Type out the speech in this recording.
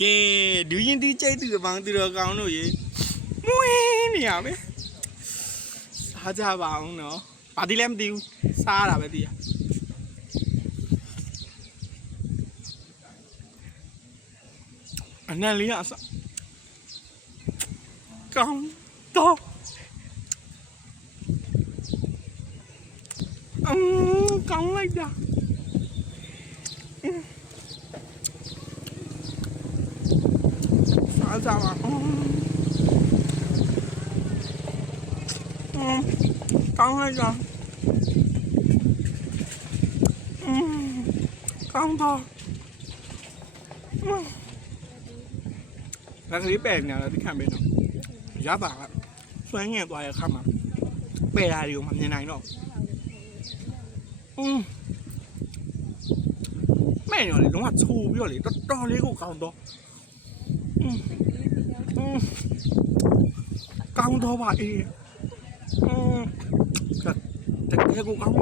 ကဲဒူရင်တီးကြိတ်သူအပေါင်းသူတော်ကောင်းတို့ရေမွေးနေရမယ်စားကြပါအောင်နော်ဘာတိလဲမသိဘူးစားရတာပဲသိရအနံလေးအစကောင်းတော့ကောင်းလိုက်တာစားကြပါကောင်းလိုက်တာကောင်းတော့လက်ကလေးပဲနေတယ်ဒီခံပေးနော်ရပါကဆွမ်းငင်သွားရခါမှာပဲရာတွေကိုမမြင်နိုင်တော့မဲ့ရောလေလုံးဝချိုးပြီးတော့လေတော်တော်လေးကိုကောင်းတော့ကောင်းတော့ပါအေးတကယ်ကိုကောင်း